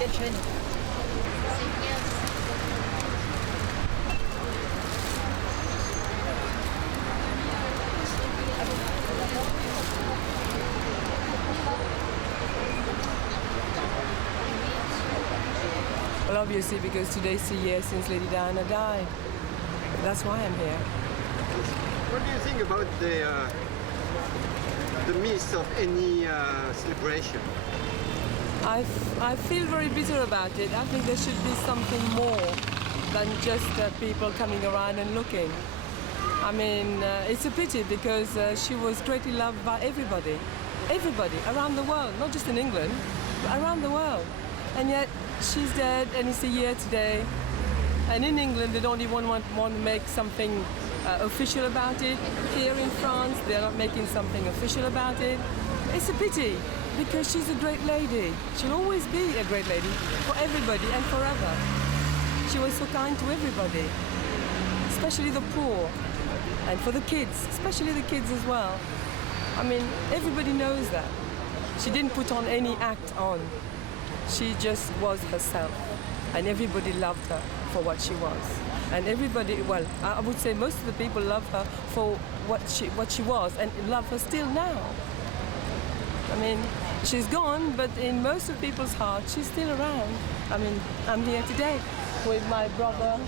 Quelle chaîne? Well, obviously because today's the year since Lady Diana died. That's why I'm here. What do you think about the miss of any celebration? I feel very bitter about it. I think there should be something more than just people coming around and looking. I mean, it's a pity because she was greatly loved by everybody. Everybody around the world, not just in England, but around the world. And yet she's dead and it's a year today. And in England they don't even want to make something official about it. Here in France they're not making something official about it. It's a pity because she's a great lady. She'll always be a great lady for everybody and forever. She was so kind to everybody, especially the poor and for the kids, especially the kids as well. I mean, everybody knows that. She didn't put on any act on. She just was herself and everybody loved her for what she was. And everybody, well, I would say most of the people love her for what she was and love her still now. I mean, she's gone, but in most of people's hearts, she's still around. I mean, I'm here today with my brother.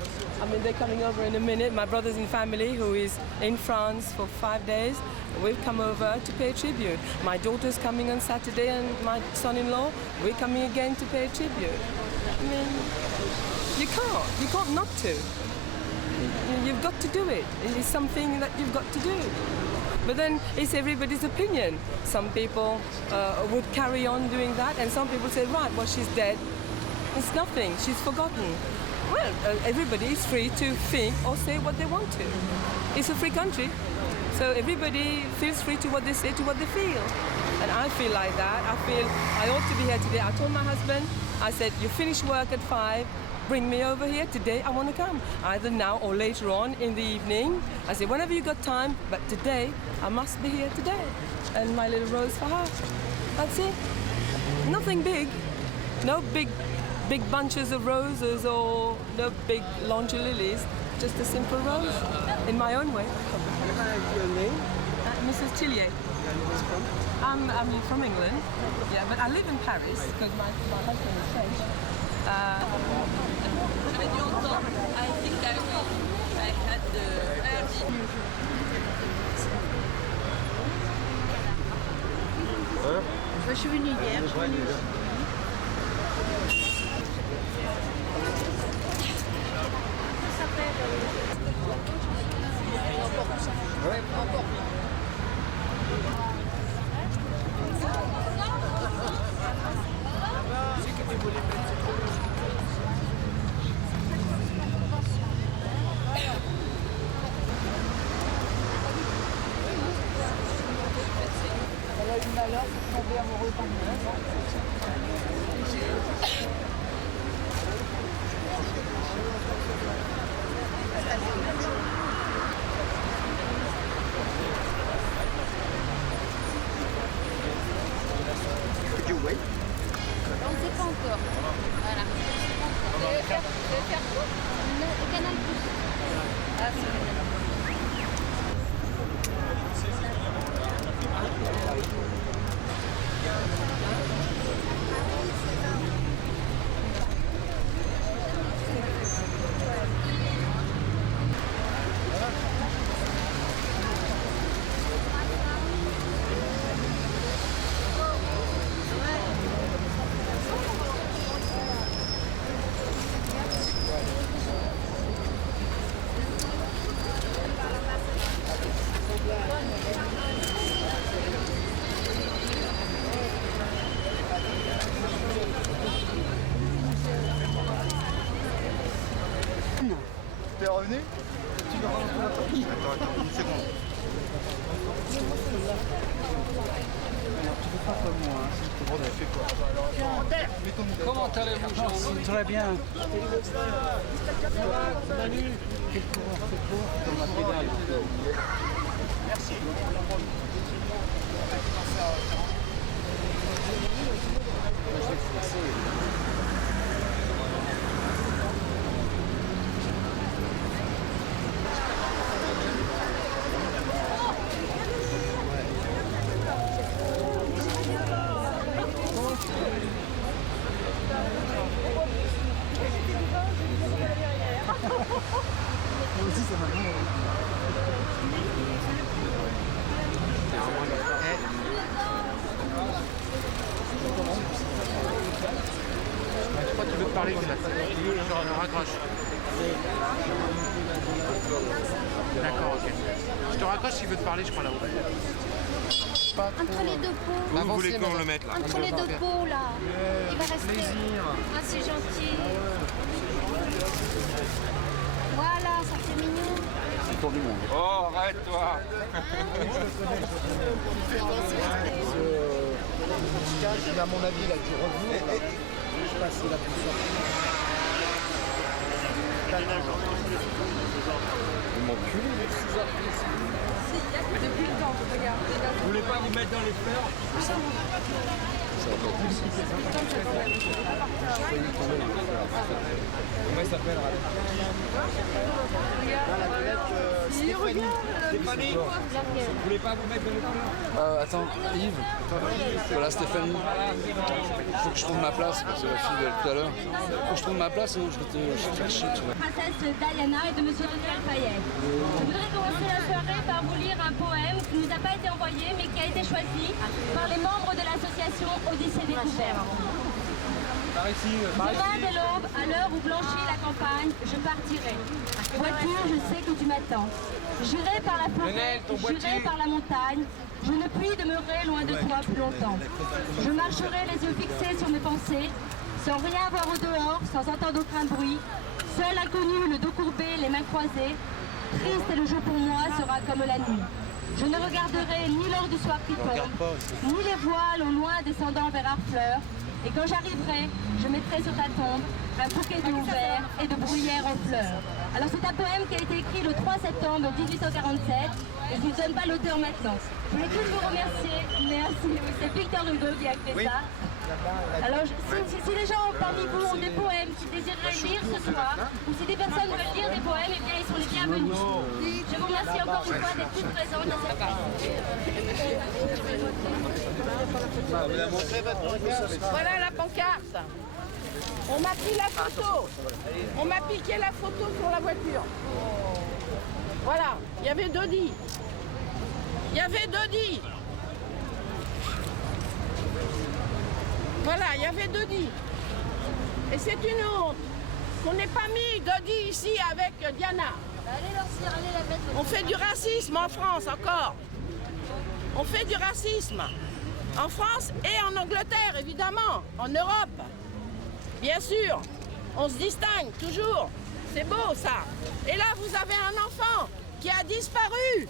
I mean, they're coming over in a minute. My brother's in family who is in France for 5 days. We've come over to pay tribute. My daughter's coming on Saturday and my son-in-law, we're coming again to pay tribute. I mean, you can't not to. You've got to do it. It's something that you've got to do. But then it's everybody's opinion. Some people would carry on doing that and some people say, right, well, she's dead. It's nothing, she's forgotten. Well, everybody is free to think or say what they want to. It's a free country. So everybody feels free to what they say, to what they feel. And I feel like that. I feel I ought to be here today. I told my husband, I said, you finish work at 5, bring me over here. Today I want to come. Either now or later on in the evening. I said, whenever you got time, but today I must be here today. And my little rose for her. That's it. Nothing big. No big bunches of roses or no big laundry lilies. Just a simple rose in my own way. Your name? Mrs. Tillier. I'm from England, yeah, but I live in Paris because my husband is French. I think I had the Je suis venue hier, je suis venue aussi. Elle a une valeur pour tomber amoureux comme Could you wait? On ne sait pas encore. Voilà. Je vais faire quoi? Le Canal Plus. Ah, c'est le Canal Plus. T'es revenu? Attends, une seconde. Tu fais pas comme moi, hein. Bon, tu fais quoi? Comment allez-vous, Jean-Louis? Très bien. Salut. Quel coureur, dans la pédale. Merci. Je vais te veut te parler, je raccroche. D'accord, ok. Je te raccroche s'il veut te parler, je crois là-haut. Entre les deux pots. Vous voulez qu'on le mette là? Entre les deux pots là. Il va rester. Plaisir. Ah, c'est gentil. Voilà, ça fait mignon. C'est tour du monde. Oh, arrête-toi! Il à mon avis, il a dû revenir. Là. Je sais pas s'il a pu sortir. Il m'encule, les 6 heures. Depuis le temps, regarde. Vous voulez pas vous mettre dans les fleurs? Ça va pas être possible. Comment il s'appelle, Stéphanie, vous voulez pas vous mettre dans les fleurs? Attends, Yves. Voilà Stéphanie. Faut que je trouve ma place, c'est la fille de tout à l'heure. Faut que je trouve ma place et je vais te faire chier, tu vois. Princesse Diana et de Monsieur René Alfayet. Je voudrais commencer la soirée par vous lire un poème qui ne nous a pas été envoyé mais qui a été choisi par les membres de l'association Odyssée Découverte. Par ici, Demain dès l'aube, à l'heure où blanchit la campagne, je partirai. Voiture, je sais que tu m'attends. J'irai par la forêt, j'irai par la montagne. Je ne puis demeurer loin de toi plus longtemps. Je marcherai les yeux fixés sur mes pensées, sans rien voir au dehors, sans entendre aucun bruit. Seul inconnu, le dos courbé, les mains croisées. Triste et le jour pour moi sera comme la nuit. Je ne regarderai ni l'or du soir qui tombe, ni les voiles au loin descendant vers Harfleur. Et quand j'arriverai, je mettrai sur ta tombe un bouquet de verts et de bruyères en fleurs. Alors c'est un poème qui a été écrit le 3 septembre 1847 et je ne donne pas l'auteur maintenant. Je voulais tous vous remercier. Merci. C'est Victor Hugo qui a créé ça. Alors si les gens parmi vous ont des poèmes qu'ils désireraient lire ce soir, ou si des personnes veulent lire des poèmes, eh bien ils sont les bienvenus. Je vous remercie encore une fois d'être toutes présentes dans cette fête. Voilà la pancarte. On m'a pris la photo. On m'a piqué la photo sur la voiture. Voilà, il y avait Dodi. Il y avait Dodi. Voilà, il y avait Dodi. Et c'est une honte qu'on n'ait pas mis Dodi ici avec Diana. On fait du racisme en France encore. On fait du racisme. En France et en Angleterre, évidemment. En Europe. Bien sûr. On se distingue toujours. C'est beau, ça. Et là, vous avez un enfant qui a disparu.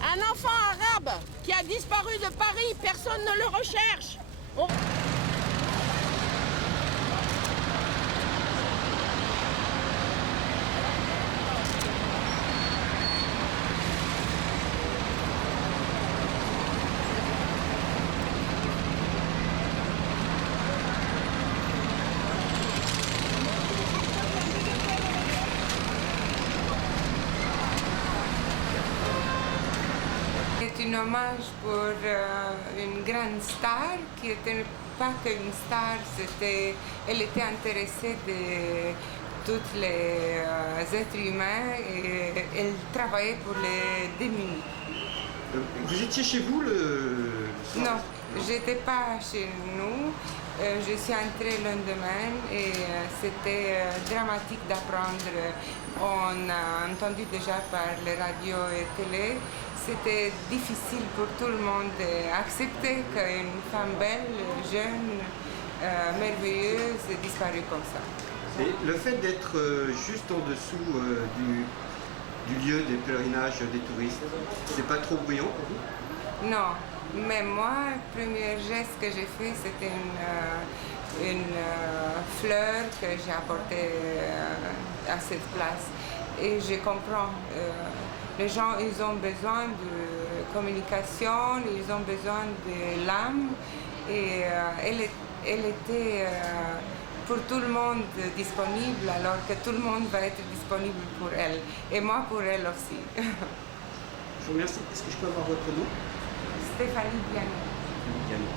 Un enfant arabe qui a disparu de Paris. Personne ne le recherche. C'est un hommage pour une grande star qui n'était pas qu'une star, elle était intéressée de tous les êtres humains et elle travaillait pour les démunis. Vous étiez chez vous le... Non, j'étais pas chez nous. Je suis entrée le lendemain et c'était dramatique d'apprendre. On a entendu déjà par les radios et télé. C'était difficile pour tout le monde d'accepter qu'une femme belle, jeune, merveilleuse disparue comme ça. Et le fait d'être juste en dessous du lieu des pèlerinages des touristes, c'est pas trop bruyant pour vous? Non, mais moi, le premier geste que j'ai fait, c'était une fleur que j'ai apportée à cette place. Et je comprends. Les gens, ils ont besoin de communication, ils ont besoin de l'âme. Et elle était pour tout le monde disponible, alors que tout le monde va être disponible pour elle. Et moi pour elle aussi. Je vous remercie. Est-ce que je peux avoir votre nom? Stéphanie Biani. Biani.